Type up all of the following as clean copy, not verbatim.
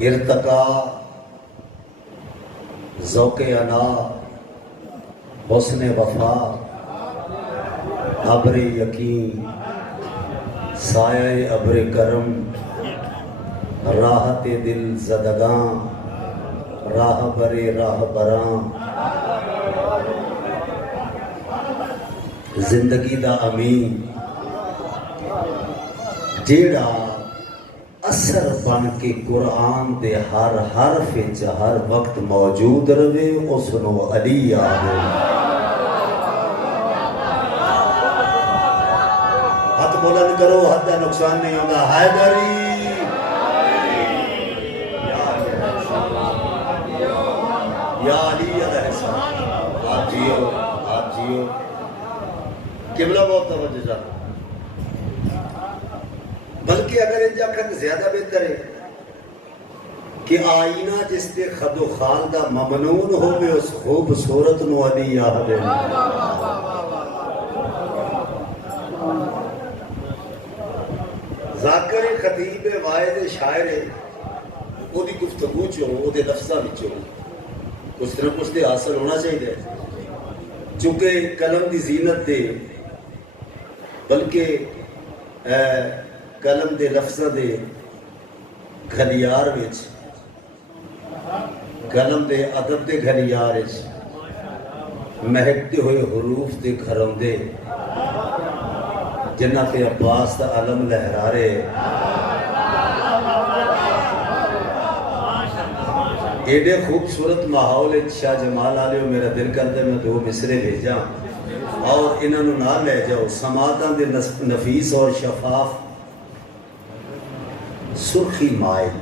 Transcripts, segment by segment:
इर्तका ज़ौक़े अना हुस्न वफा अब्र यकीन साये अब्र करम राहत दिल ज़दगां राह बरे राह बरां जिंदगी दा अमीन जेड़ा असर बन के कुरान दे हर हरफ विच हर वक्त मौजूद रहे उसनों अली आदे। हथ बुलंद करो, हथ का नुकसान नहीं होता। हैदरी या अली अलैहिस्सलाम, आप जियो, आप जियो। किबला बहुत तवज्जो जा, बल्कि अगर इन जाकर ज्यादा बेहतर है कि आईना जिसते खदो खाल दा ममनून होवे उस खूबसूरत नु अली आखदे। ज़ाकिर खतीब वाइद शायर ओदी गुफ्तगू चो ओदे लफ्ज़ां विचों कुछ न कुछ ते हासिल होना चाहिए, चूंकि कलम दी ज़ीनत दे बल्कि कलम दे लफ्ज़ां दे घलियार विच कलम दे अदब दे घलियार विच महकते हुए हरूफ दे घरौंदे जिन्हां ते अब्बास दा अलम लहरा रहे। एडे खूबसूरत माहौल शाह जमाल आले मेरा दिल करता मैं दो मिसरे भेजा और इन्होंने ना ले जाओ समातां दे नफीस और शफाफ सुर्खी माइल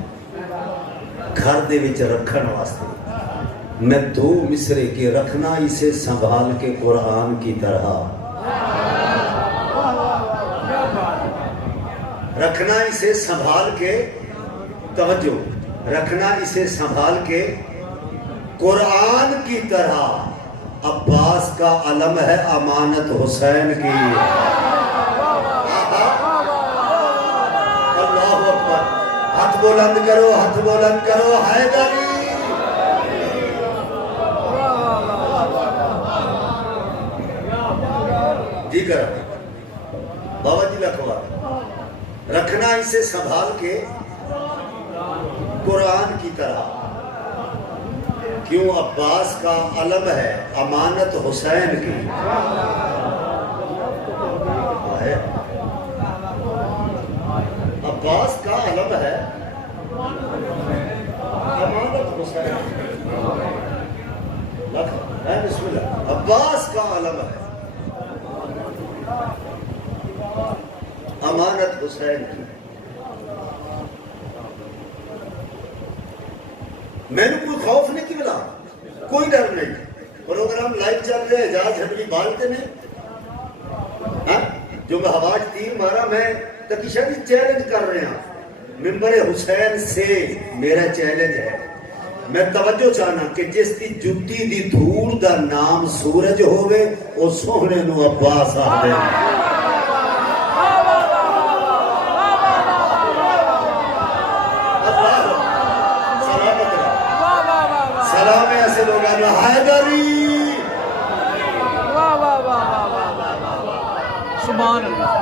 घर दे विच रखण वास्ते मैं दो मिसरे के रखना इसे संभाल के कुरान की तरह, रखना इसे संभाल के, तवज्जो, रखना इसे संभाल के कुरान की तरह। अब्बास का अलम है अमानत हुसैन की। अल्लाहु अकबर, हाथ बुलंद करो, हाथ बुलंद करो। हैदरी जी कर बाबा जी लखवा, रखना इसे संभाल के कुरान की तरह। क्यों? अब्बास का अलम है अमानत हुसैन की। अब्बास का अलम है अमानत हुसैन। बिस्मिल्लाह, अब्बास का अलम है अमानत हुसैन की। मैंने कोई खौफ नहीं कि बना, कोई डर नहीं। प्रोग्राम लाइव चल रहे, एजाज हजरी बालते ने जो मैं हवाज तीर मारा, मैं तकीशा भी चैलेंज कर रहे हैं मिंबर हुसैन से। मेरा चैलेंज है, मैं तवज्जो चाहना कि जिसकी जुत्ती दी धूड़ दा नाम सूरज होवे ओ सोहने नु अब्बास आखदे। सलाम ऐसे लोग हैदरी। वाह वाह वाह वाह वाह वाह, सुभान अल्लाह।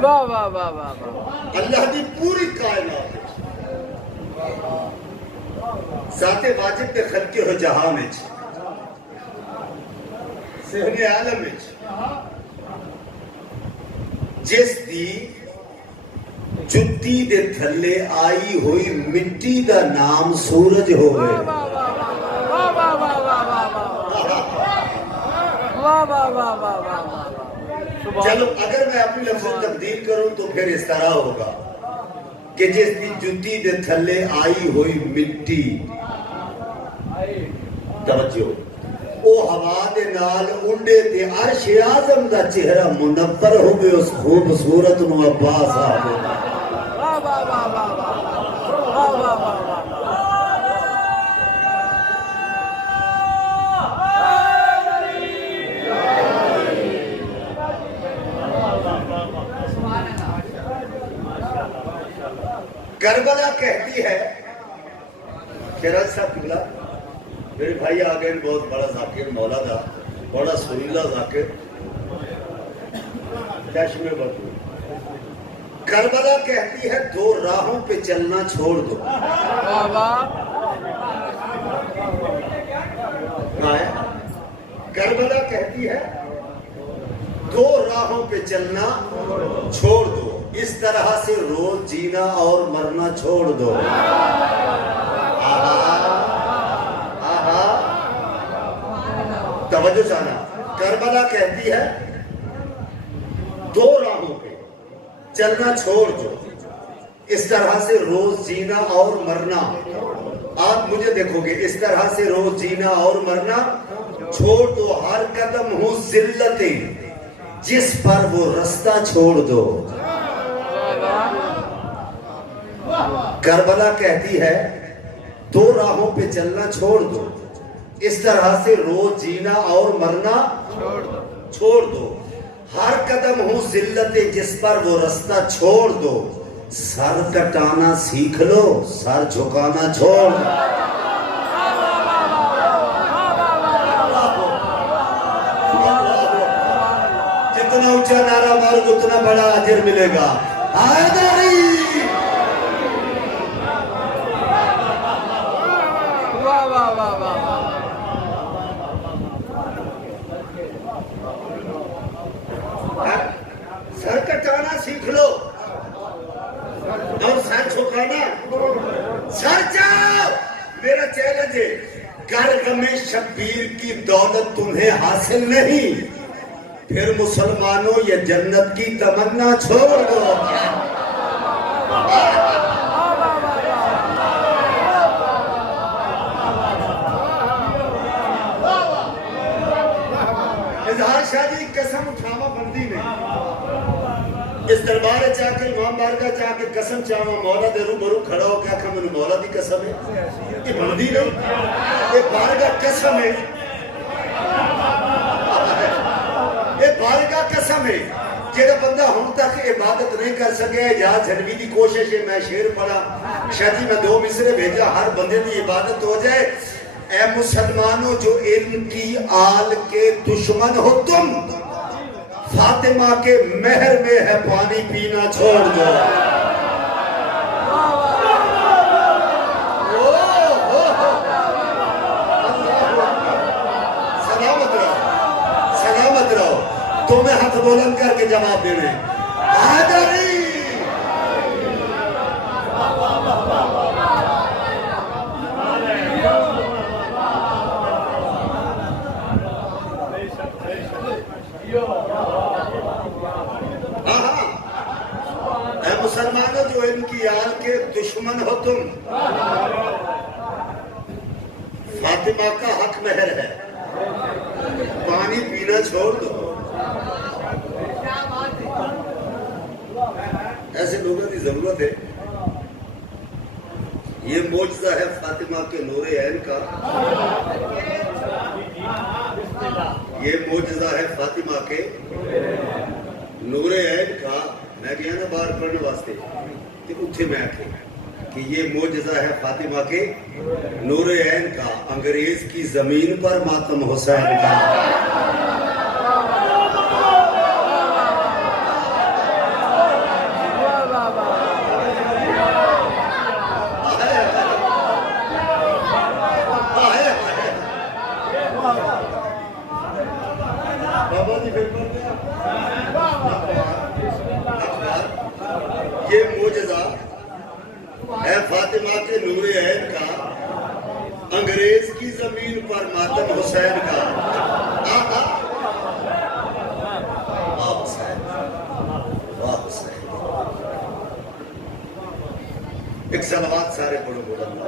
वाह वाह वाह वाह वाह। अल्लाह की पूरी कायनात साथे वाजिब के खलके हो जहां में सहने आलम में जिस दी जुत्ती दे थल्ले आई हुई मिट्टी दा नाम सूरज होवे। वाह वाह वाह वाह वाह वाह वाह वाह। चलो अगर मैं अपनी लफ्ज़ तब्दील करूं तो फिर इस तरह होगा कि जिसकी जुत्ती दे थल्ले आई हुई मिट्टी, तवज्जो, ओ हवा दे नाल उंडे ते अर्श आज़म दा चेहरा मुनव्वर होवे उस खूबसूरत नु अब्बास आखदे। वाह वाह वाह वाह वाह वाह वाह वाह। कहती है खैराज साहब किबला, मेरे भाई आ गए, बहुत बड़ा जाकिर मौला था, बड़ा सुरीला जाकिर, चश्मे बदू। करबला कहती है दो राहों पे चलना छोड़ दो। करबला कहती है दो राहों पे चलना छोड़ दो, इस तरह से रोज जीना और मरना छोड़ दो। आहा, तवज्जो जाना। करबला कहती है दो राहों पे चलना छोड़ दो, इस तरह से रोज जीना और मरना। आप मुझे देखोगे, इस तरह से रोज जीना और मरना छोड़ दो, हर कदम हो जिल्लतें जिस पर वो रास्ता छोड़ दो। करबला कहती है दो राहों पे चलना छोड़ दो, इस तरह से रोज जीना और मरना छोड़ दो, हर कदम हो जिल्लतें जिस पर वो रास्ता छोड़ दो। सर कटाना सीख लो, सर झुकाना छोड़ दो। जितना ऊंचा नारा मारोगे उतना बड़ा अजर मिलेगा। हैदरी वाह वाह वाह वाह। सर कटाना सीख लो और सर झुकाना, सर जाओ। मेरा चैलेंज है, घर में शब्बीर की दौलत तुम्हें हासिल नहीं, फिर मुसलमानों ये जन्नत की तमन्ना छोड़ दो। इजहार शादी कसम उठावा बंदी नहीं, इस दरबार जाके इमाम बारगाह जाके कसम चावा मौला दे रूबरू खड़ा हो क्या खा मैंने मौला दी कसम है, ये बंदी नहीं, ये बारगाह कसम है, ये बारगाह कसम है। जेड़ा बंदा हुण तक इबादत नहीं कर सके, या झड़वी की कोशिश है, मैं शेर पढ़ा शायद ही मैं 2 मिसरे भेजा, हर बंदे की इबादत हो जाए। ऐ मुसलमानों जो इनकी आल के दुश्मन हो तुम, फातिमा के महर में है पानी पीना छोड़ दो। सलामत रहो, सलामत रहो। तुम्हें हाथ बुलंद करके जवाब देने हैदरी। मुसलमानों जो इनकी आल के दुश्मन हो तुम, फातिमा का हक महर है, पानी पीना छोड़ दो। ऐसे लोगों की जरूरत है। ये मौजज़ा है फातिमा के नूरे ऐन का, ये मौजज़ा है फातिमा के नूरे ऐन का। मैं गया ना बाहर पढ़ने वास्ते, तो उठे मैं आखे कि ये मौजज़ा है फातिमा के नूरे ऐन का, अंग्रेज की जमीन पर मातम हुसैन का। बाबा जी ये मौजज़ा है फातिमा के नूरे ऐन का, अंग्रेज की जमीन पर मातम हुसैन का। वाह हुसैन, वाह हुसैन। एक सलवात सारे पढ़ो बुलंद।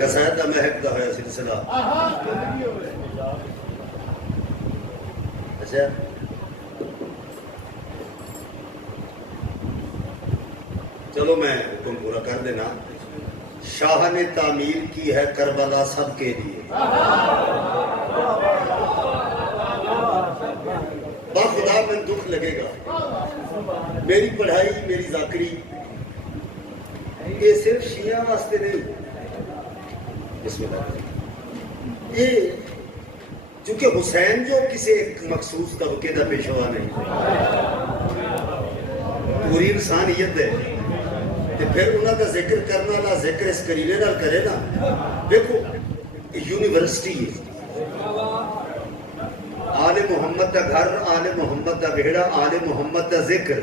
कसायदा महकदा है सिलसिला। अच्छा, चलो मैं हुक्म पूरा कर देना। शाह ने तामीर की है करबला सबके लिए, साहब मैं दुख लगेगा, मेरी पढ़ाई मेरी जाकरी ये सिर्फ शिया वास्ते नहीं, ये चूंकि हुसैन जो किसी एक मखसूस तबके का पेशवा नहीं, पूरी इंसानियत है, तो फिर उन्होंने जिक्र करने वाला जिक्र इस करीने नाल करे ना। देखो यूनिवर्सिटी है, आले मुहम्मद का घर, आले मुहम्मद का बेड़ा, आले मुहम्मद का जिक्र,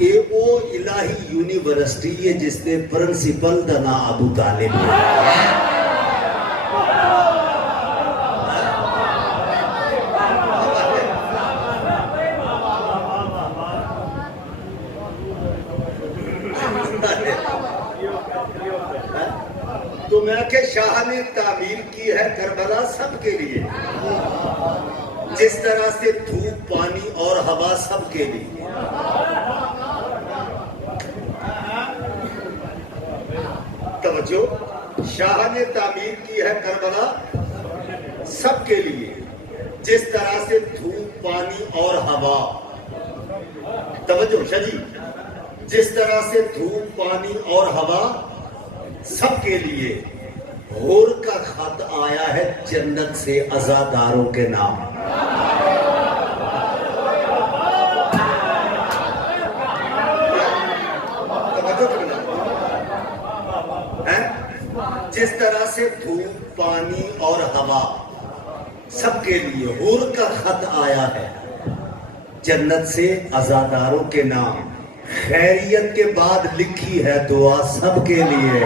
ये वो इलाही यूनिवर्सिटी है जिसके प्रिंसिपल का नाम अबू तालिब है। तो मैं के शाह ने तामीर की है करबला सबके लिए, जिस तरह से धूप पानी और हवा सबके लिए। तवज्जो, शाह ने तामीर की है करबला सबके लिए, जिस तरह से धूप पानी और हवा। तवज्जो शाजी, जिस तरह से धूप पानी और हवा सबके लिए। हूर का खत आया है जन्नत से अज़ादारों के नाम। जिस तरह से धूप पानी और हवा सबके लिए हूर का खत आया है जन्नत से अज़ादारों के नाम। खैरियत के बाद लिखी है दुआ सबके लिए।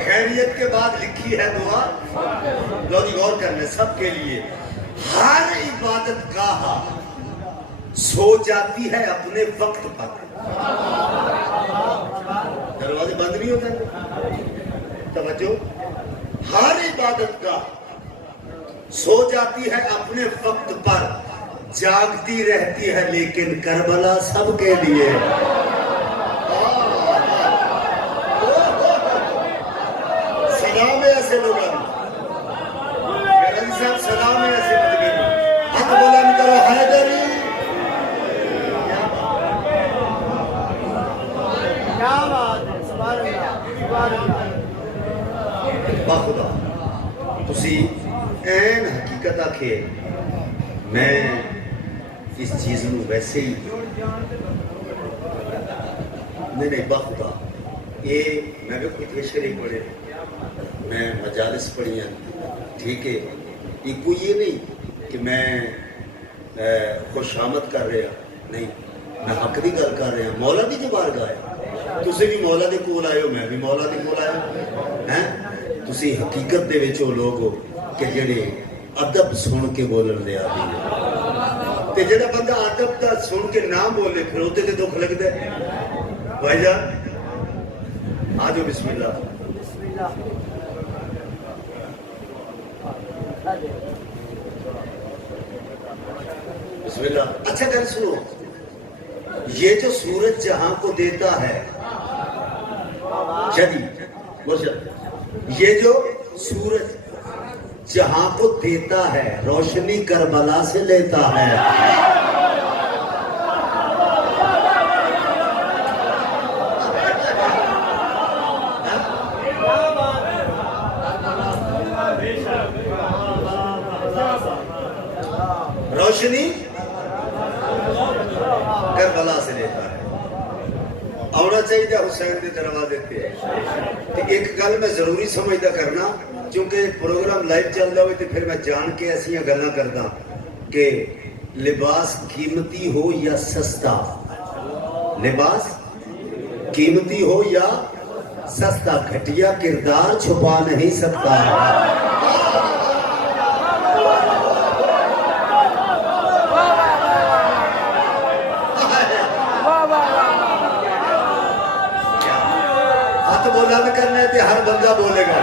खैरियत के बाद लिखी है दुआ, लो जी गौर करने सबके लिए। हर इबादत गाह सो जाती है अपने वक्त पर। दरवाजे बंद नहीं होते। तवज्जो, हर इबादत का सो जाती है अपने वक्त पर, जागती रहती है लेकिन करबला सबके लिए। सलाम है ऐसे लोगों साहब, सलाम है ऐसे लोगों। हाथ बुलंद करो हैदरी। बाखुदा तुसी ऐन हकीकत आखे, मैं इस चीज में वैसे ही नहीं बाखुदा, ये मैं भी कोई शरीक पढ़े, मैं मजालिस पढ़िया, ठीक है, ये कोई ये नहीं कि मैं खुशामद कर रहा नहीं, मैं हक की गल कर रहा। मौला दी जो बार गाया, तुसी भी मौला दे कोल आए हो, मैं भी मौला दे कोल आया हैं। तुसी हकीकत दे विच वो लोग हो कि जेड़े अदब सुन के बोलन दे आदी है, ते जेड़ा बंदा अदब दा सुन के ना बोले फिर ओते ते दुख लगदा है। भाईजान आजो बिस्मिल्लाह। बिस्मिल्लाह। अच्छा गल सुनो, ये जो सूरज जहां को देता है, ये जो सूरज जहां को देता है रोशनी करबला से लेता है। रोशनी करबला से लेता है। आना चाहिए हुसैन के दरवाजे पे। एक गल मैं जरूरी समझदा करना, क्योंकि प्रोग्राम लाइव चल रहा हो तो फिर मैं जान के ऐसी गल्लां करदा कि लिबास कीमती हो या सस्ता, लिबास कीमती हो या सस्ता, घटिया किरदार छुपा नहीं सकता। हाथ बुलंद करने पे हर बंदा बोलेगा।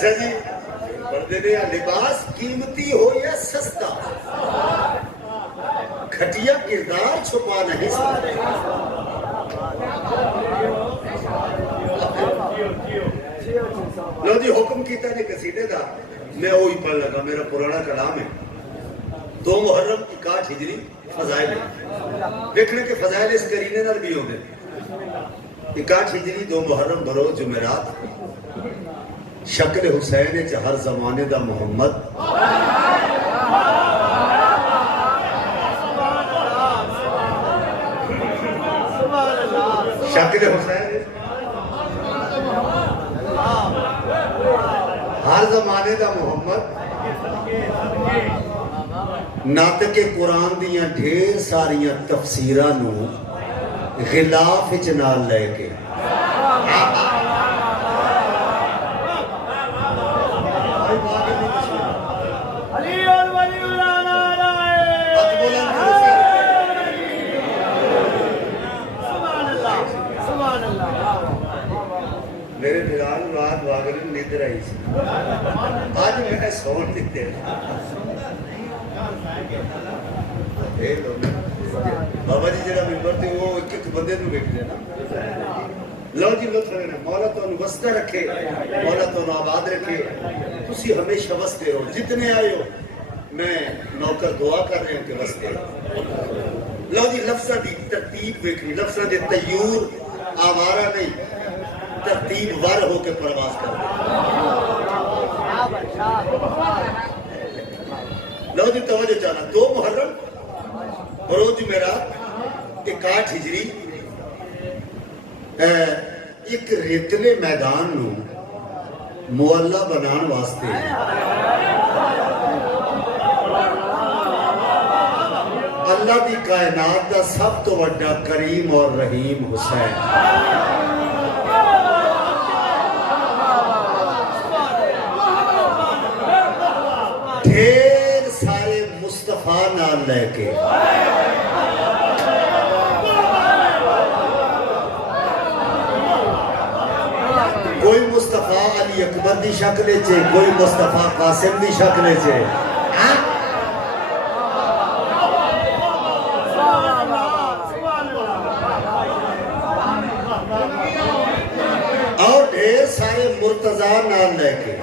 अच्छा जी पढ़ते ने लिबास कीमती हो या सस्ता, घटिया किरदार छुपा नहीं सकते। लो जी हुक्म किया ने कसीदे का, मैं वही पढ़ लगा, मेरा पुराना कलाम है। 2 मुहर्रम 61 हिजरी फजाइल देखने के फजाइल इस करीने नाल भी होंगे। 61 हिजरी 2 मुहर्रम बरोज जुमेरात, शक्ल हुसैन च हर जमाने दा मोहम्मद, शक्ल हुसैन हर जमाने दा मोहम्मद, नातके कुरान दियां ढेर सारियां तफसीरां नू गिलाफ विच नाल लेके मेरे बिलाल रात वागरी निद्र आई सी, आज मैं सोन दिते बाबा जी जरा मिंबर ते वो एक एक बंदे नू वेखदे ना। लो जी लुत्फ लेना, मौला तुहानू वसदा रखे, मौला तुहानू आबाद रखे, तुसी हमेशा वसदे रहो। जितने आए हो मैं नौकर दुआ कर रहे हो कि वसदे रहो। लो जी लफ्ज़ां दी तरतीब वेखनी, लफ्ज़ां दे तयूर आवारा नहीं, तरतीब वार होके परवाज कर। लो जी तवज्जो चाहना, 2 मुहर्रम बरोज जुमेरात 61 हिजरी, एक रेतले मैदान नू मुअल्ला बनाने वास्ते अल्लाह दी कायनात दा सब तो वड्डा करीम और रहीम हुसैन, ढेर सारे मुस्तफा नाल लेके कोई मुस्तफा अली अकबर की शक्ल च, कोई मुस्तफा कासिम की शक्ल च, और ढेर सारे मुर्तजा नाम लेके,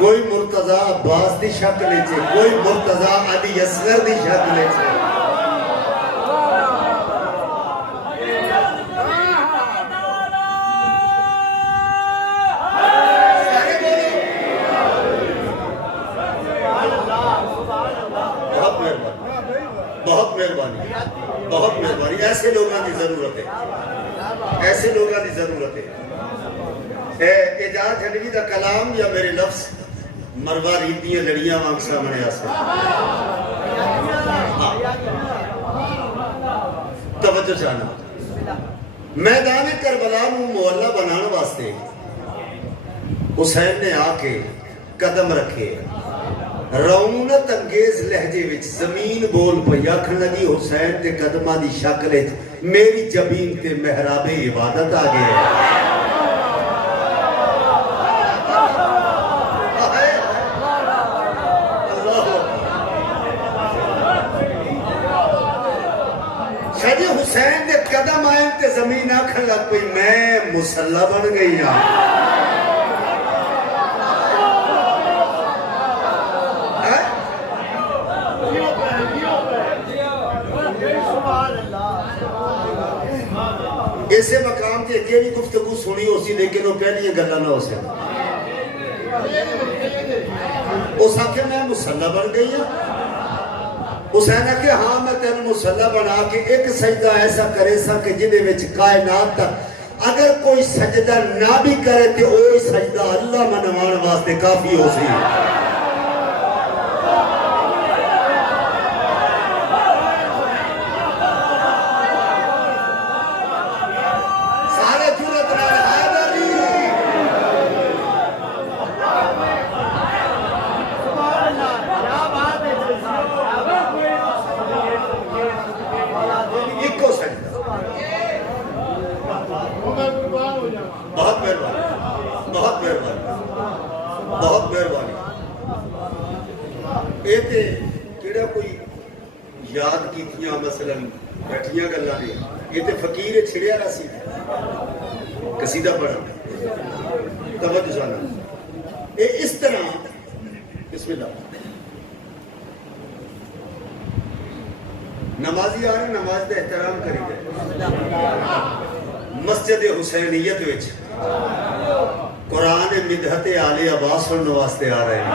कोई मुर्तजा अब्बास की शक्ल च, कोई मुर्तजा अली असगर की शक्ल च। बहुत मेहरबानी, बहुत मेहरबानी। ऐसे लोगों की जरूरत है, ऐसे लोगों की जरूरत है। एजाज हनवी का कलाम या मेरे लफ्ज मरवा रीतियां लड़ियां वांग सामने आ सकते। तवज्जो चाहना, मैदान करबला नू मुअल्ला बनाने वास्ते हुसैन ने आके कदम रखे, रौनत अंगेज लहजे विच जमीन बोल पई, आखन लगी हुसैन ते कदमां दी शक्ल विच मेरी जबीन ते मेहराबे इबादत आ गए। शादी हुसैन दे कदम आए ते जमीन आखन लग पई मैं मुसल्ला बन गई हां। इसे मकाम से अगे भी गुफ्तगू सुनी हो सी, लेकिन वो पहली गल्ला ना हो सके। उस आखे मैं मुसल्ला बन गई हूं। हुसैन आखे हाँ मैं तेन मुसल्ला बना के एक सजदा ऐसा करे सा कि जिहदे विच कायनात तक अगर कोई सजदा ना भी करे तो वो सजदा अल्लाह मनवाने वास्ते काफी हो सी। बहुत मेहरबानी। बहुत मेहरबानी, बहुत मेहरबानी। ये ते किहड़ा कोई याद कीतियां मसलन बैठियां गल्लां ने, ये ते फकीर छिड़िया रहा सी कसीदा पढ़ा तवज्जो जाना ये इस तरह। बिस्मिल्लाह। नमाजी आ रहे, नमाज का एहतराम करिए। मस्जिद हुसैनियत विच कुरान मिदहत आले अब्बास सुनने वास्ते आ रहे हैं।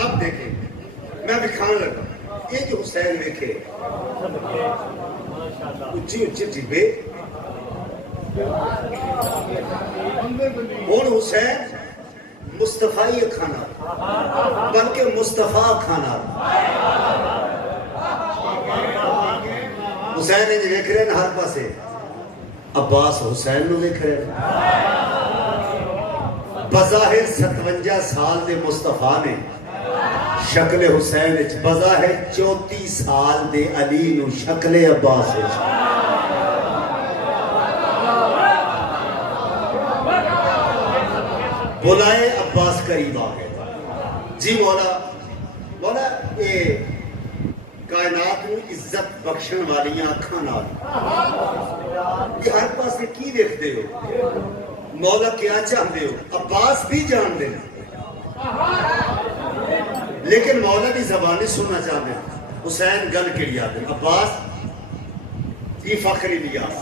अब देखें, मैं दिखाने लगा ये जो हुसैन देखे उच्ची उच्ची जिबे और हुसैन मुस्तफाई खाना बल्कि मुस्तफा खाना हुसैन ने देख रहे हैं हर पासे, अब्बास हुसैन नु देख रहे हैं। बज़ाहिर 57 साल के मुस्तफा ने शक्ल हुसैन बज़ाहिर 34 साल के अली नु शक्ल अब्बास बुलाए, अब्बास करीब आ गए। जी मौला, मौला ये कायनात को इज्जत बख्शण वाली अखां नाल हर पासे की देखते हो, मौला क्या चाहते हो? अब्बास भी जानते हैं लेकिन मौला की जबानी सुनना चाहते हैं। हुसैन गल के याद है, अब्बास की फखरी लियास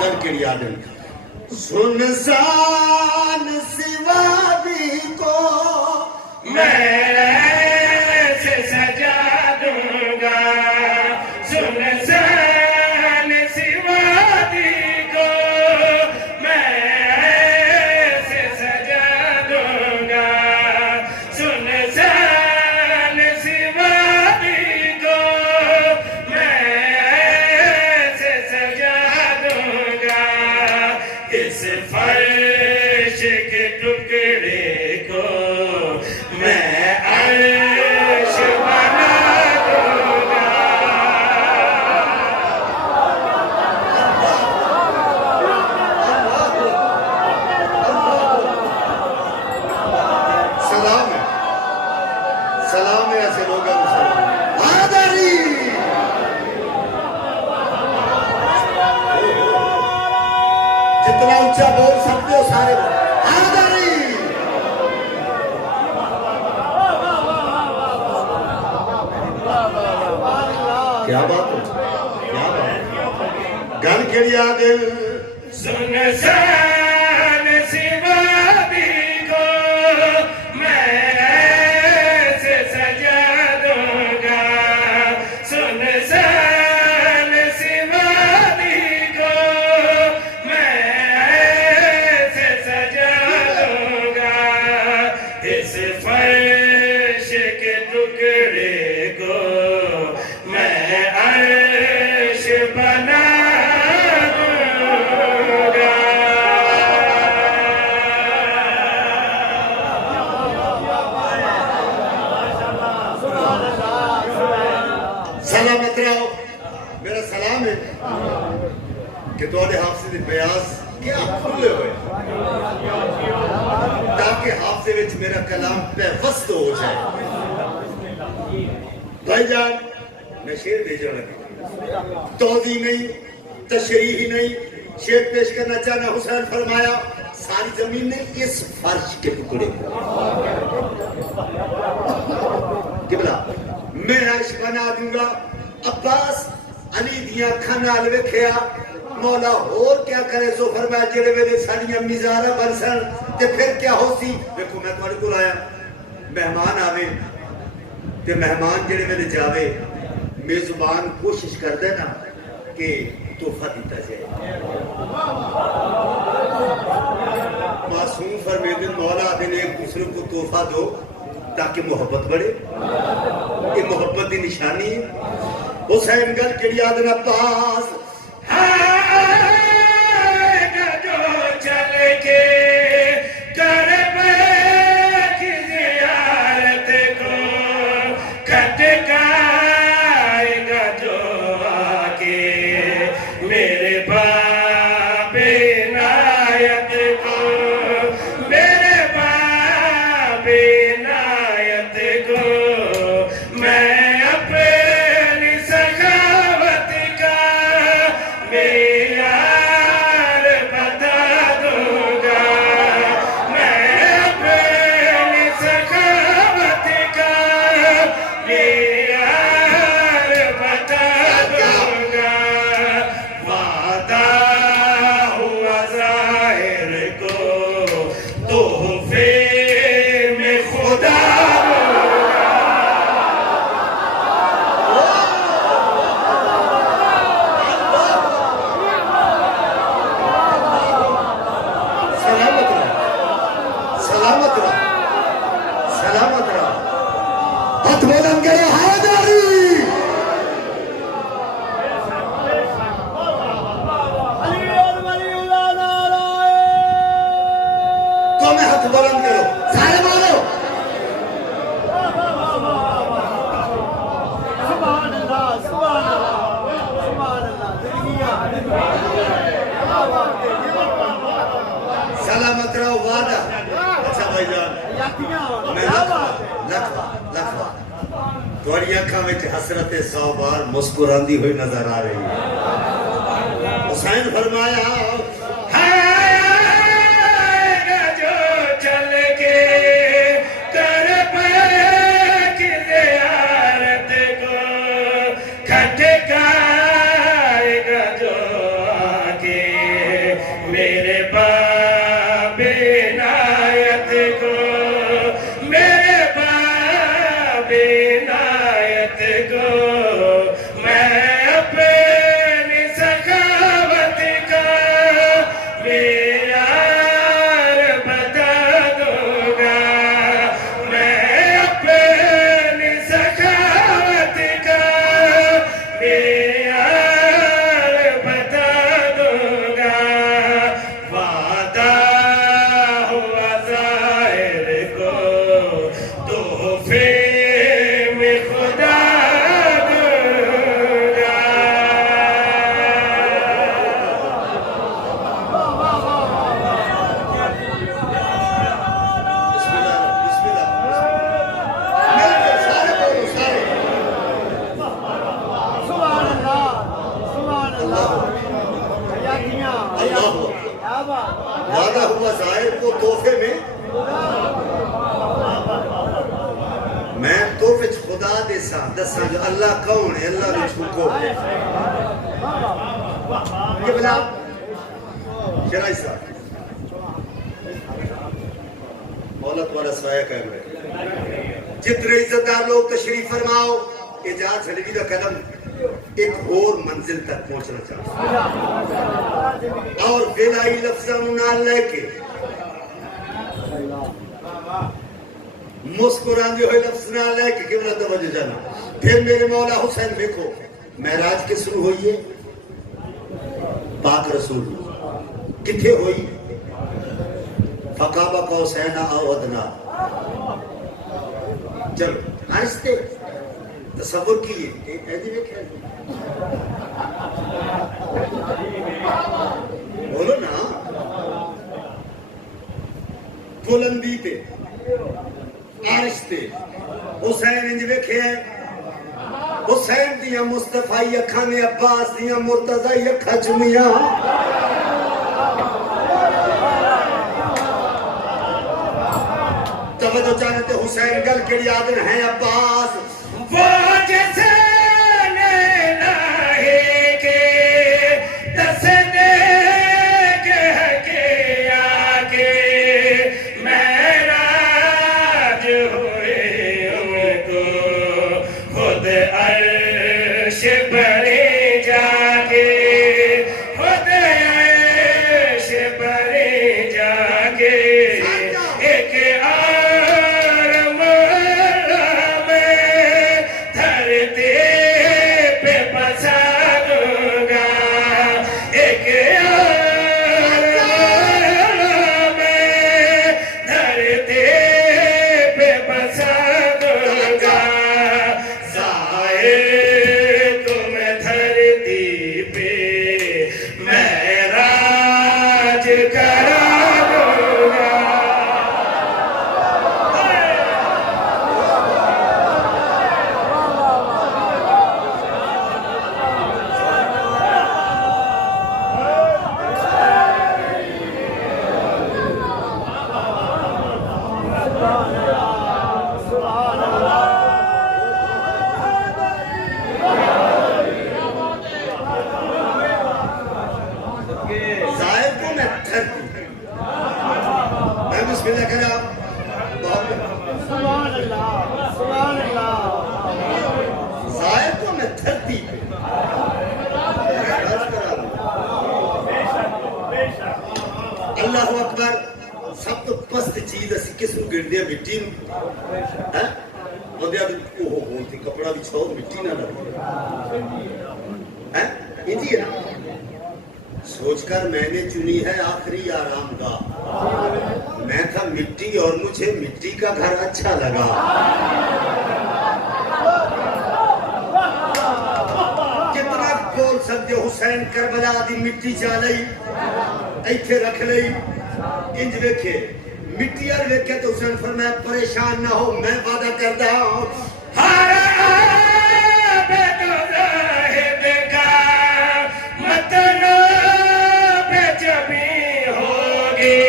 गल के याद है। सुनसान सिवादी को मैं से सजा दूंगा, सुनसान सिवादी को मैं से सजा दूंगा, सुनसान सिवादी को मैं से सजा दूंगा, इस फर्श के टुकड़े को मैं अर्श बना दूंगा। सलाम है, सलाम है ऐसे लोगों को आदरी। जितना ऊंचा बोल सकते हो सारे आदरी। क्या बात है, क्या बात। गल खिड़िया दिल सुनसान सिवादी को मैं से सजा दूंगा, सुनसान सिवादी को मैं से सजा दूंगा, इस फर्श के टुकड़े को मैं अर्श बना दूंगा। सलामत रहो, मेरा सलाम है कि तुम्हारे हाफजे के बयास क्या खुले हुए ताकि हाफजे विच मेरा कलाम पेवस्त हो जाए। भाईजान मैं शेर भेजने लगी, तौज़ी नहीं, तशरीह नहीं, शेर पेश करना चाहना। हुसैन फरमाया सारी जमीन ने इस फर्श के टुकड़े किबला मैं अर्श बना दूंगा। अब्बास अली दिया अखां नाल वेखिया, मौला होर क्या करे। सो फरमाया जेड़े वेले साड़ियां मिजारा बनसन ते फिर क्या होसी। देखो मैं तुहाडे कोल आया, मेहमान आवे ते मेहमान जेड़े वेले जावे मेजबान कोशिश करदे ना कि तोहफा दिता जाए। मासूम फरमाते मौला दिन एक दूसरे को तोहफा दो ताकि मोहब्बत बढ़े, ये मोहब्बत की निशानी है। हुसैन गल के याद न पास जो चल के करबे की ज़ियारत को खटका सलामत रहो, सलामत रहो। हाथ बुलंद करो, हैदरी। तो मैं हाथ बुलंद करो, सारे मारो। सुभान अल्लाह, सुभान अल्लाह, सुभान अल्लाह। सलामत रहो, वादा। अच्छा भाईजान, मैं लखवा थोड़ी अखा में हसरत 100 बार मुस्कुराती हुई नजर आ रही है। हुसैन फरमाया, जो चल के कर की ज़ियारत को खटकाएगा जो आके मेरे बाबे नायत को, मेरे बाबे नायत को मैं अपनी सखावत का मेयार बता दूंगा, मैं अपनी सखावत का मेयार बता दूंगा। वादा हुआ ज़ाहिर को तोहफे में खुदा दूंगा। बिस्मिल्लाह, बिस्मिल्लाह। मिलकर सारे बोलो, सारे। सुभान अल्लाह, सुभान अल्लाह। अल्लाह वादा हुआ ज़ाहिर को तोहफे में, मैं तोहफे च खुदा दे सां दसां जो अल्लाह कौन है, अल्लाह को छुको के बला शराई साहब मौला तुम्हारा साया कायम रहे। जितने इज्जतदार लोग तशरीफ फरमाओ, एजाज हलवी का कदम एक और मंजिल तक पहुंचना चाहता और दिलाई लफ्ज़ों ना लेके मुस्कुराते हुए लफ्ज़ ना लेके केवल तवज्जो जाना। फिर मेरे मौला हुसैन देखो, महराज के शुरू हुई है पाक रसूल किथे हुई, फकाबा का हुसैन अवदना। चलो आहिस्ते तसव्वुर कीजिए, बोलो ना, बुलंदी पे आहिस्ते हुसैन इंज वेखे, हुसैन दिया मुस्तफाई अखा ने अब्बास दिया मुर्तजाई अखा चुमिया। तवज्जो चाहते हुसैन गल के याद है अब्बास वो जैसे नैना है के दस दे के आके महराज हुए उनको खुद अर्श बड़े जाके, खुद अर्श बड़े जाके एक फिरदे मिट्टी है ओह थी कपड़ा बिछाओ मिट्टी ना लगे है इंजी है ना सोचकर मैंने चुनी है आखिरी आराम का मैं था मिट्टी और मुझे मिट्टी का घर अच्छा लगा कितना बोल सकते हुसैन करबला दी मिट्टी चालई ऐथे रख लई इंज वेखे मिट्टी और वेखे तो हुसैन फरमाया परेशान ना हो मैं वादा करता हूं हर बेदुज़ाहिद का मतलब जबी होगी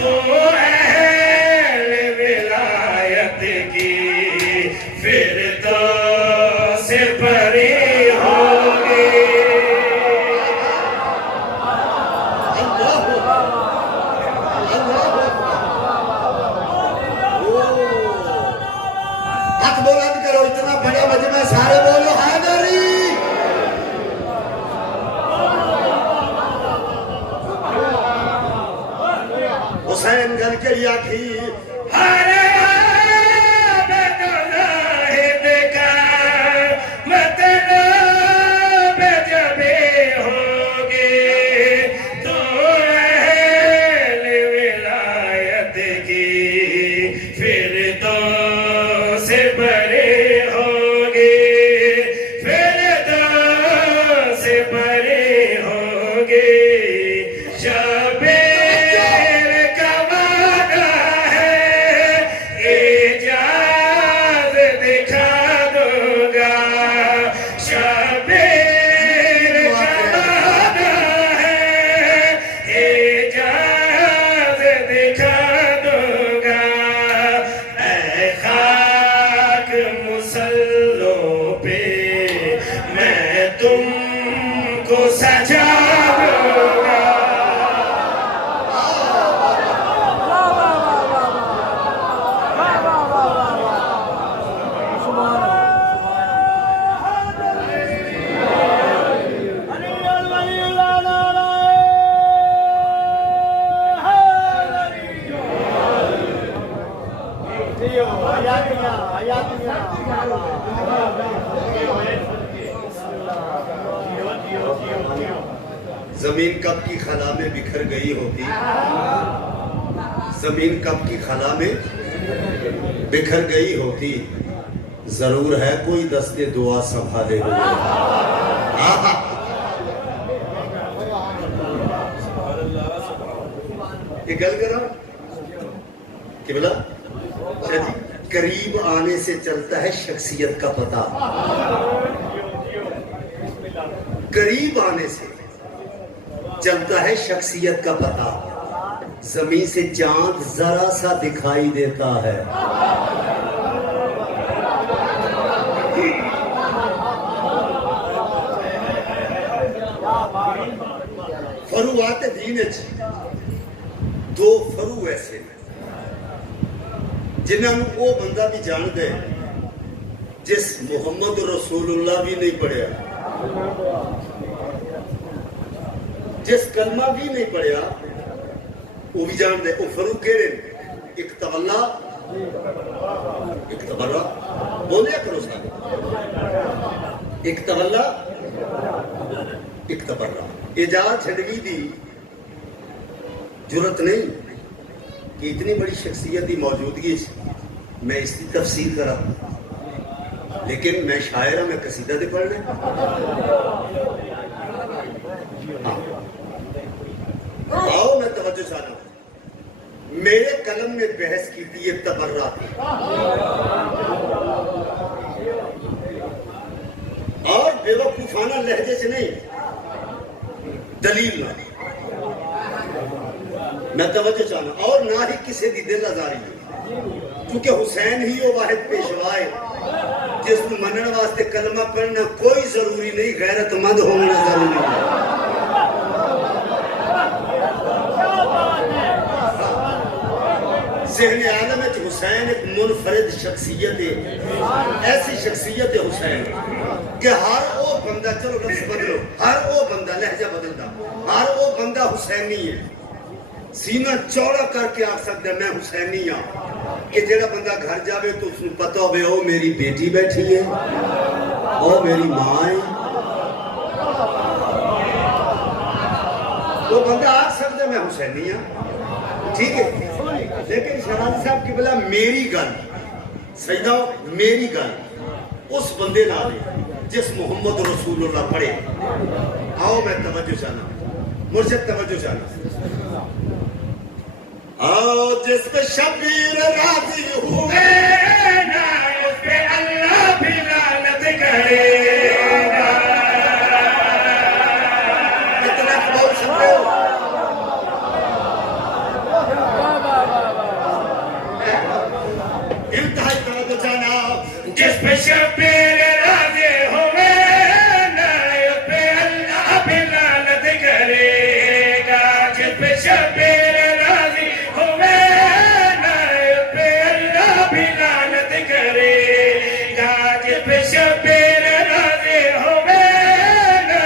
तो अहल विलायत की फिर तो से परी होगी हाथ बुलंद करो इतना बड़ा मजमा सारे बोलो हैदरी हुसैन गन के आखी हर बेदुज़ाहिद का मतलब जबी होगी तो अहल विलायत की फिर तो से परे होगी फिर तो से परे होगी शबीर का वादा है इजाज़ दिखा दूंगा शबीर का वादा है इजाज़ दिखा दूंगा ऐ खाक मुसल्लों पे मैं तुमको सजा दूंगा जमीन कब की खला में बिखर गई होती जमीन कब की खला में बिखर गई होती जरूर है कोई दस्ते दुआ संभाले हुए आहा। ये गल करो कि बोला शाह जी करीब आने से चलता है शख्सियत का पता करीब आने से चलता है शख्सियत का पता जमीन से चांद जरा सा दिखाई देता है फरू आते दीन दो फरू ऐसे जिन्होंने वो बंदा भी जान दे जिस मुहम्मद रसूलुल्लाह भी नहीं पढ़िया जिस कलमा भी नहीं पढ़िया वो भी जान दे वो फरू केड़े एक तवल्ला एक तबर्रा बोलिया करो सारे एक तवल्ला एक तबर्रा एजाज छड़वी दी जरूरत नहीं कि इतनी बड़ी शख्सियत की मौजूदगी मैं इसकी तफसीर करा लेकिन मैं शायरा में कसीदा दे पढ़ना आओ मैं तवज्जो चाहता हूं मेरे कलम में बहस की थी ये तबर्रा थी और बेवकूफाना लहजे से नहीं दलील ना मैं तवज्जो चाहना और ना ही किसी की दिल आजारी क्योंकि हुसैन ही वो वाहिद पेशवाए जिसको मनने वास्ते कलमा पढ़ना कोई जरूरी नहीं गैरतमंद होना जरूरी है ज़हन आलम में हुसैन एक मुनफरिद शख्सियत है ऐसी शख्सियत है हुसैन कि हर वो बंदा चलो लफ्ज़ बदलो हर वो बंदा लहजा बदलता हर वो बंदा हुसैनी है सीना चौड़ा करके आख सकता मैं हुसैनी हाँ कि जेड़ा बंदा घर जावे तो उसको पता होवे ओ मेरी बेटी बैठी है, ओ मेरी माँ है, तो बंदा आख सकता मैं हुसैनी हाँ, ठीक है। लेकिन शहजाद साहब की बोला मेरी गल सजदा मेरी गल उस बंदे नाल है जिस मोहम्मद रसूलुल्लाह पढ़े। आओ मैं तवज्जो चाहना, मुर्शिद तवज्जो चाहना। आओ जिस पे शबीर राजी हुए ना उस पे अल्लाह भी लानत करेगा। कितना बोल सकते हो? इंतहाई तवज्जो चाहना। जिस पे शबीर राजी हुए ना उस पे अल्लाह भी लानत करेगा। जिस पे शबीर राजी हुए ना उस पे अल्लाह भी लानत करेगा। जिस पे शबीर राजी हुए ना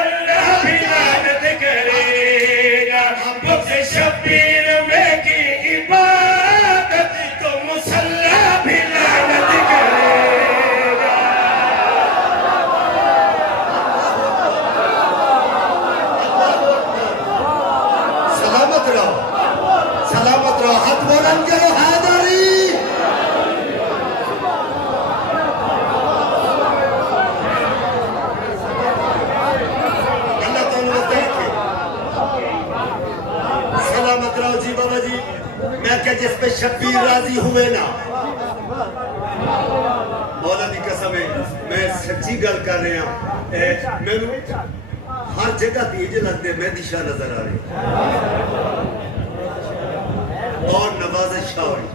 अल्लाह भी लानत करेगा। मुझ शबीर में की इबादत तो मुसल्ला भी लानत करेगा। सलामत रहो, सलामत रहो। हाथ बुलंद करो, हैदरी। अल्लाह ताला वस्ते रखे। सलामत रहो जी बाबा जी। मैं क्या जिस पे शब्बीर राजी हुए ना, मौला दी कसम है मैं सच्ची गल कर रहा हूं। मैनू हर जगह तेज लगते मैं दिशा नजर आ रही और नवाज़िश हो रही।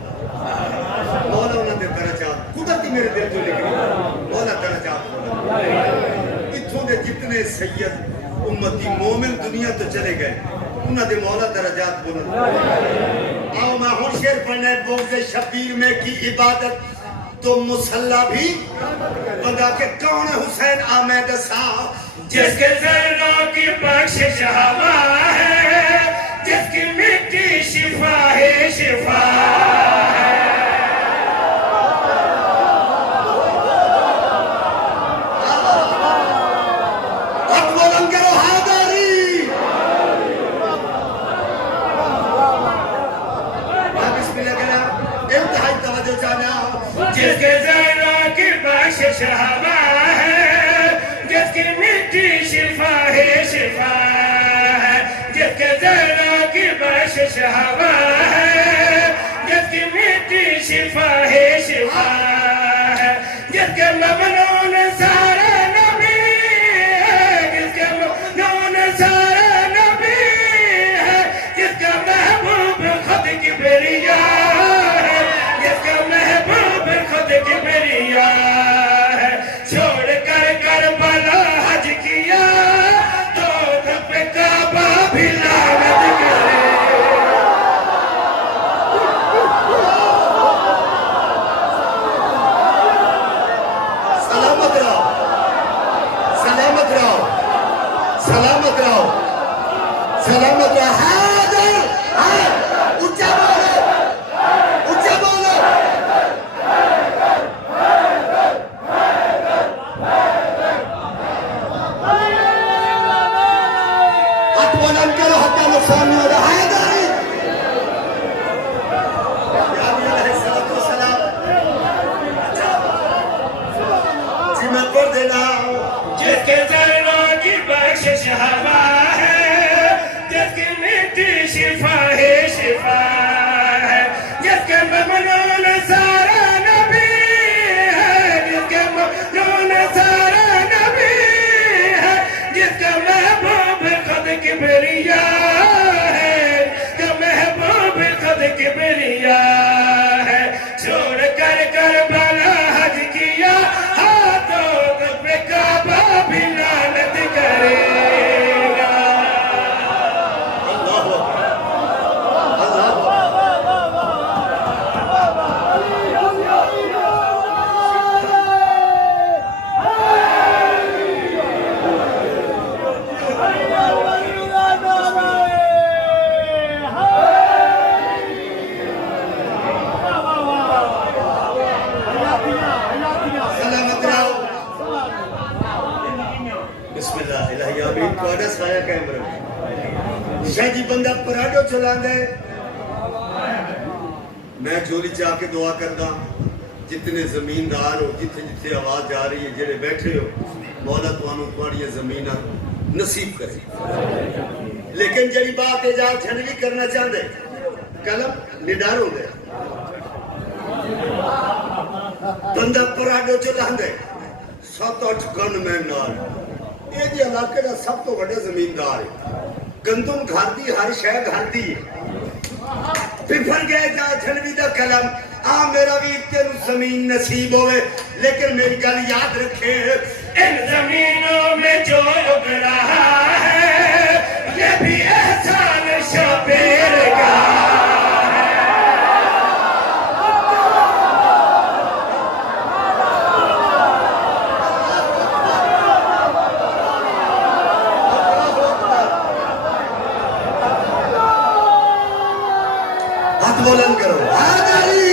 मौला उन्होंने दरजात कुदरती मेरे दिल को निकली। मौला दरजात इत्थों के जितने सैयद उम्मती मोमिन दुनिया तो चले गए उन्होंने मौला दरजात बुलंद। आओ मैं हूं शेर पढ़ने बोगे शबीर में की इबादत तो मुसल्ला भी बंदा के कौन है हुसैन आमेद सा जिसके जर्रों की बख्शिश हवा है, जिसकी मिट्टी शिफा है शिफा है। हाथ बुलंद करो, हैदरी। मैं बिस्मिल्लाह कह रहा इंतहाई तवज्जो चाहना। जिसके जर्रों की बख्शिश हवा है, जिसकी मिट्टी शिफा है शिफा है। जिसके जर्रों की बख्शिश हवा है, जिसकी मिट्टी शिफा है शिफा है। जिसके ममनून सारा नबी है, जिसके ममनून सारा नबी है। जिसका महबूब खुद की बेरिया है, जिसका महबूब खुद की बेरिया है। छोड़ कर करबला हज किया तो पे काबा भी लानत करे। सलामत रहो, सलामत रहो, सलामत रहो, सलामत रहो। हैदर, ऊंचा बोलो, ऊंचा बोलो। हाथ बुलंद करो, हत्या नुकसान नहीं हो रहा। हैदरी। या नबी अलैहिस्सलातु वस्सलाम। जी मैं पढ़ देना। जिसके जर्रों की बख्शिश हवा है, जिसकी मिट्टी शिफा है शिफा है। जिसके ममनून सारा नबी है, जिसके ममनून सारा नबी है। जिसका महबूब खुद की बेरिया है, जिसका महबूब खुद की बेरिया है। छोड़ कर करबला हज किया हाथों पे काबा भी लानत करेगा। ਤੁਹਾਡਾ ਸਾਇਆ ਕਾਇਮ ਰਹੇ शाह जी बंदा पराडो चला है मैं झोली चा के दुआ करदा जितने जमीनदार हो जिथे जिथे आवाज जा रही है जेडे बैठे हो मौला तुहानू तुहाड़ियां ज़मीनां नसीब करे लेकिन जड़ी बात एजाज छनवी करना चाहते कलम निडार हो गया बंदा पराडो चला है 7-8 गनमैन नाल ये जे इलाके दा सब तो बड़ा जमींदार है गंदम घर दी हर शय घर दी फिफर गए जा छलवी दा कलम आ मेरा भी तेन जमीन नसीब होवे लेकिन मेरी गल याद रखे इन जमीनों में जो उग रहा है ये भी एहसान शबीर का बुलंद करो हाज़री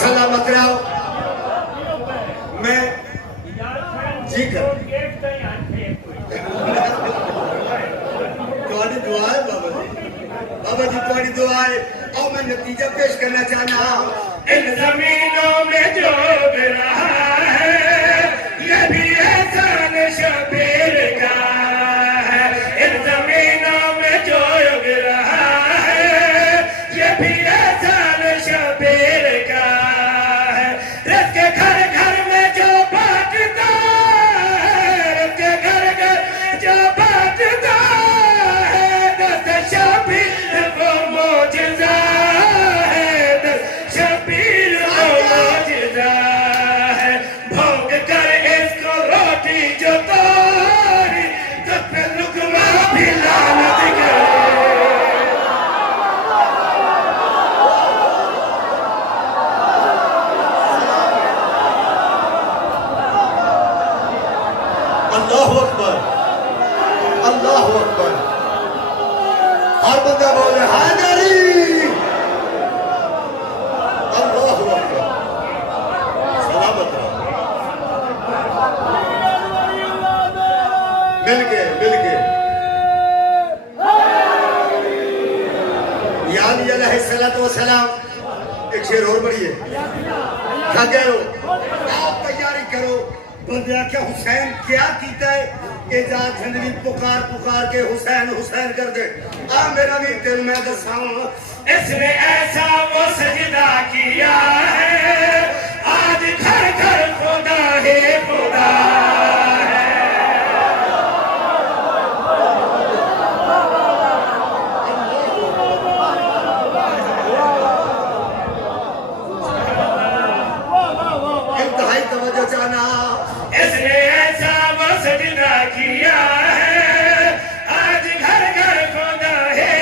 सलामत रहो मैं जी कर तुम्हारी दुआ है बाबा जी तुम्हारी दुआ है और मैं नतीजा पेश करना चाहना हूँ इन जमीनों में जो उग रहा है ये भी एहसान शबीर का इन जमीनों में जो उग रहा है ये भी एहसान शबीर का है रस के घर में जो बांटता है रस के घर जो बांटता है दस्त शबीर वो मौजज़ा है दस्त शबीर वो मौजज़ा है भोग कर इसको रोटी जो तोरी तो फिर लुकमा भी लानत करे अल्लाहु अकबर अल्लाहु अकबर हर बंदा बोले हाज़री अल्लाहु अकबर सलामत रहो मिल गए यानी अलैहिस्सलातु वस्सलाम एक शेर और पढ़िए क्या कह रहे हो आप तैयारी करो बंदे आख्या हुसैन क्या कीता है एजाज झंडवी पुकार के हुसैन हुसैन कर दे आ मेरा भी तेन मैं दसाऊं इसने ऐसा वो सजदा किया है आज घर घर खुदा है खुदा है इंतहाई तवज्जो चाहना इसने ऐसा वो सजदा किया है आज घर घर खुदा है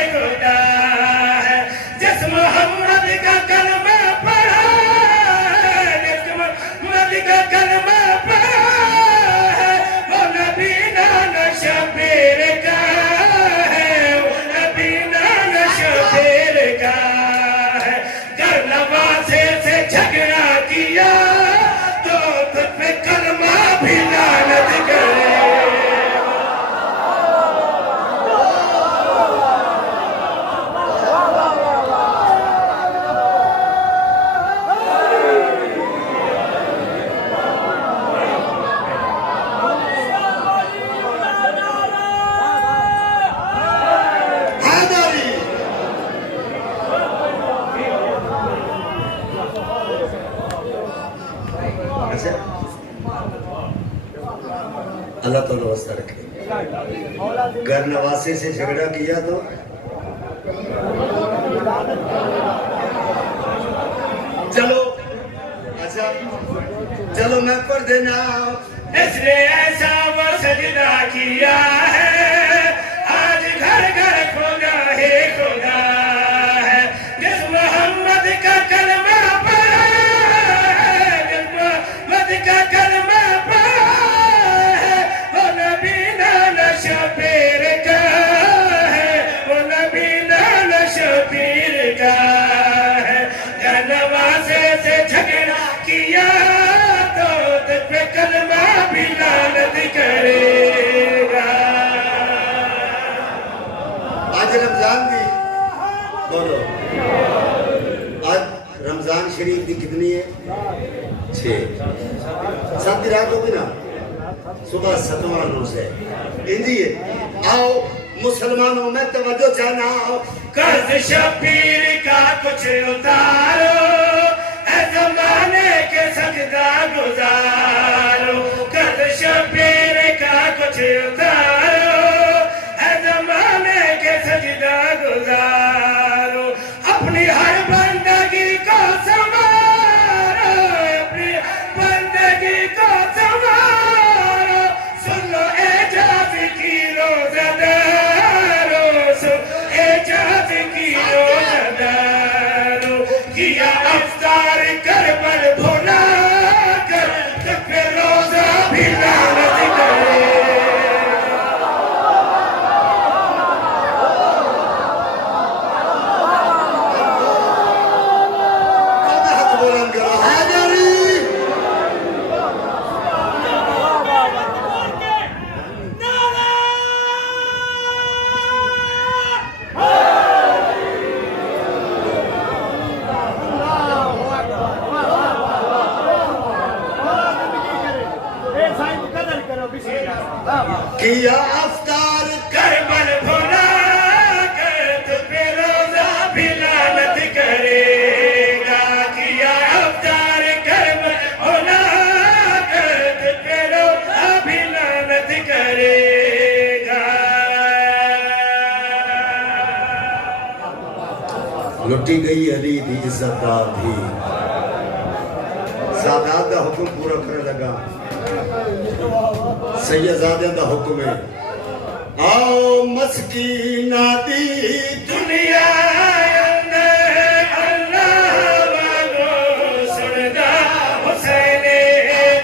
जिस मोहम्मद का कलमा पढ़ा जिस मोहम्मद का कलमा पढ़ा है वो नबी नाना शबीर का है वो नबी नाना शबीर का है कर नवासे से झगड़ा किया तो तुझ पे कलमा भी लानत करे हाज़री अच्छा अल्लाह तो व्यवस्था रखे घर नवासे से झगड़ा किया तो चलो अच्छा चलो मैं पढ़ देना इसने ऐसा वो सजदा किया है आज घर घर खुदा है जिस मोहम्मद का कलमा पढ़ा है जिस मोहम्मद का कलमा पढ़ा है वो नबी नाना शबीर का है वो नबी नाना शबीर का है नवासे से झगड़ा किया तो आज रमजान दी बोलो आज रमजान शरीफ की कितनी है 6 7 की रात होगी ना सुबह 7वां रोज है इंजी है आओ मुसलमानों में तवज्जो चाहना कर्ज शबीर का कुछ उतारो ऐ जमाने के सजदा गुजारो कर्ज शबीर का कुछ उतारो ऐ जमाने के सजदा गुजारो अपनी हर बंदगी को संवारो अपनी बंदगी को संवारो सुनो एजाज की रोज़ादारो एजाज की रोज़ादारो किया अफ्तार करबल भुला कर तो फिर रोज़ा भी लानत करे हाथ बुलंद करो हैदरी किया अफ्तार करबल भुला कर तो फिर रोज़ा भी लानत करेगा किया अफ्तार करबल भुला कर तो फिर रोज़ा भी लानत करेगा लुटी गई अली दी इज्जत भी सादात का हुक्म पूरा करने लगा सैयदादियां दा हुक्म है आओ मस्कीना दी दुनिया अंदर अल्लाह वालो सुनदा हुसैन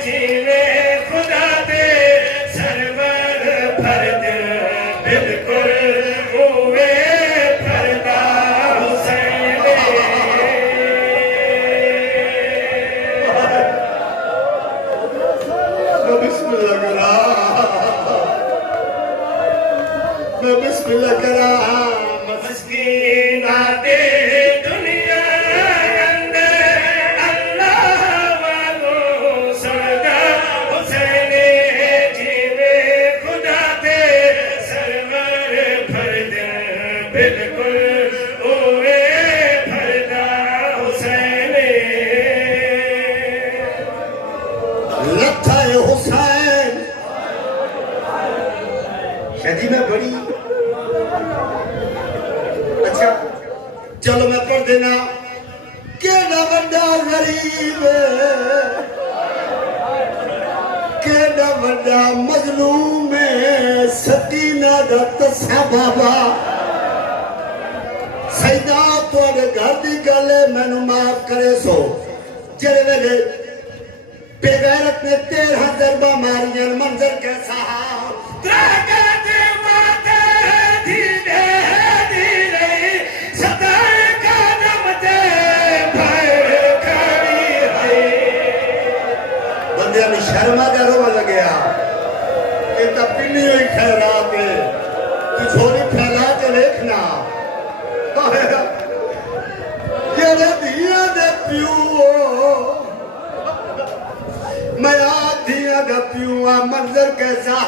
जीवे खुदा दे सरवर फर्द बिल्कुल हुए फरदा हुसैन बिस्मिल्लाह करा मैं बिस्मिल्लाह करा मस्कीना दे दुनिया अंदर अल्लाह वालो सुनदा हुसैन जीवे खुदा दे सरवर फर्द बिल्कुल हुए फरदा हुसैन लथा हुसैन शादी में बड़ी अच्छा चलो मैं पढ़ देना केड़ा वड्डा गरीब केड़ा वड्डा मजलूम सकीना दा तस्सा बाबा सैदा तुहाडे घर दी गल है मैनू माफ करे सो जेड़े वेले बेगैरत ने 13 दरबा मारियां मंजर कैसा त्रागत माते धीरे धीरे सतर कदम दे भर खड़ी है बंदे में शर्मा का रोवा लगया ये तो पिन्नी हुई खैरात है तू छोरी फैला के देखना जेड़े दिया दे प्यू मैं आधिया दा प्यू मंजर कैसा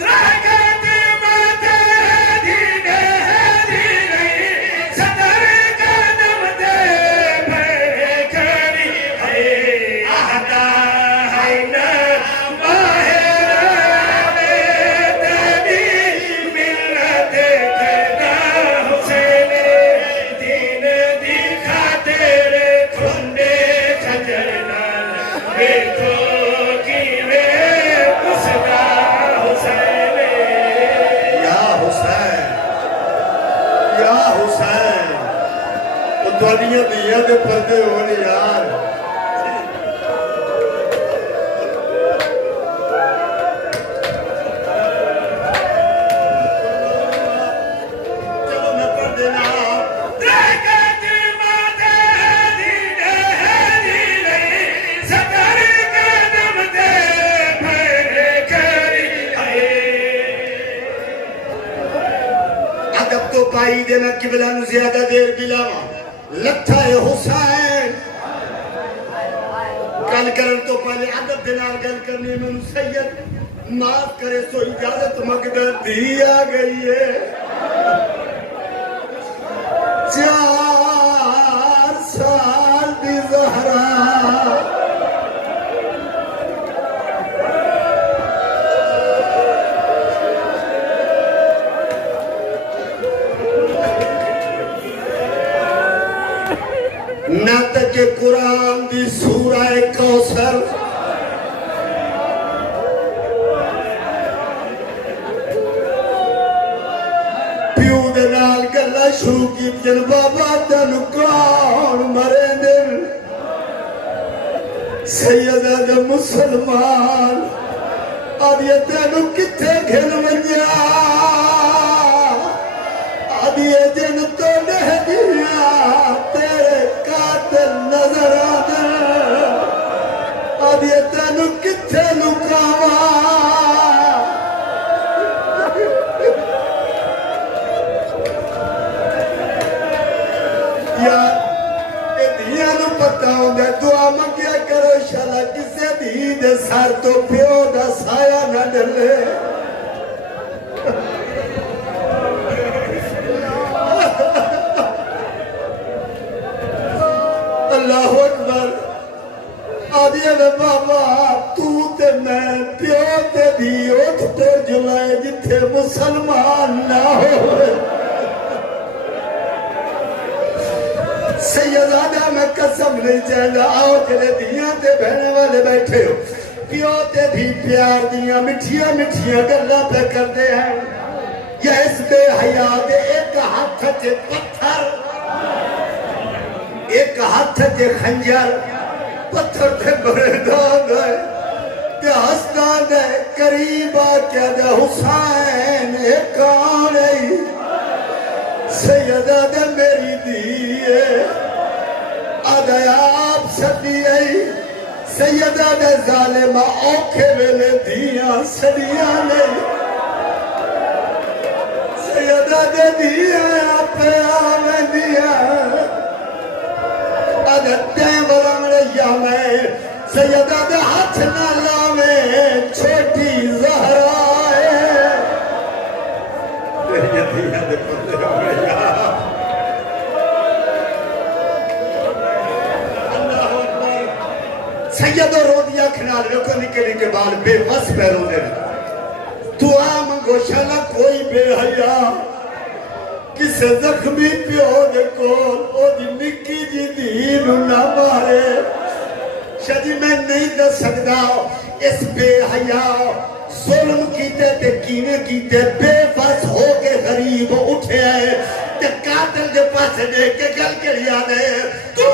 त्रागत माते धीरे धीरे सतर कदम दे भर खड़ी है आता है ना बाहर तेरी मिलत करता हुसैन दीन दिखा तेरे खुंडे खजरना देखो कि वे उसका हुसैन या हुसैन तो दुनिया दिया के पर्दे होने यार चलो मैं पढ़ देना त्रागत माते धीरे धीरे सतर कदम दे भर खड़ी है अदब तो पाई दे मैं किबला नु ज्यादा देर बिलावा लठा है हुसैन गल करन तो पहले अदब दे नाल गल करनी मैं सैयद माफ करे सो इजाजत मंगदा दी आ गई है 4 साल दी ज़हरा नात के कुरान दी सूरा कौसर प्यू दे नाल गल्ला शुरू की जन बाबा तन कौन मरे दिल सैयदा दे मुसलमान आदिया तेनू किथे घिन वंजा आदिया जन तो नह दिया तेरे कातिल नजर आदे आदिया तेनू किथे लुकावा पता होंगे दुआ मंगिया करो शाला किसे धी दे सर तो प्यो दा साया न डले अल्लाह अकबर आदिया वे बाबा तू ते मैं प्यो ते धी उठ तो जुलाए जिथे मुसलमान ना हो सैयदादा मैं कसम नहीं चाहता आओ तेरे दियां ते बहने वाले बैठे हो प्यो ते भी प्यार दियां मिठिया मिठिया गल्लां पे करते हैं या इस बेहया दे एक हाथ च पत्थर एक हाथ च खंजर पत्थर ते बड़े दाग है ते हंसदा दे करीब आके दे हुसैन एक कौन है सैयदा दे मेरी दी आप सदी आई सैयदा दे जालिमा औखे वेले दियां सदियां नहीं सैयदा दे दियां आपे आवेंदियां अदते बलमड़े यामे सैयदा दे हाथ ना लावे छोटी ज़हरा सैयद रोदिया खिनाल लोगों निके निके बाल बेबस पैरों दे दुआ मंगो शाला कोई बेहया किसे जख्मी प्यो दे कोल ओदी निक्की जी धी नू ना मारे शादी मैं नहीं दस सकदा इस बेहया जुल्म कीते ते कीने कीते बेबस हो के गरीब उठे ते कातिल दे पास देख के गल करिया दे तू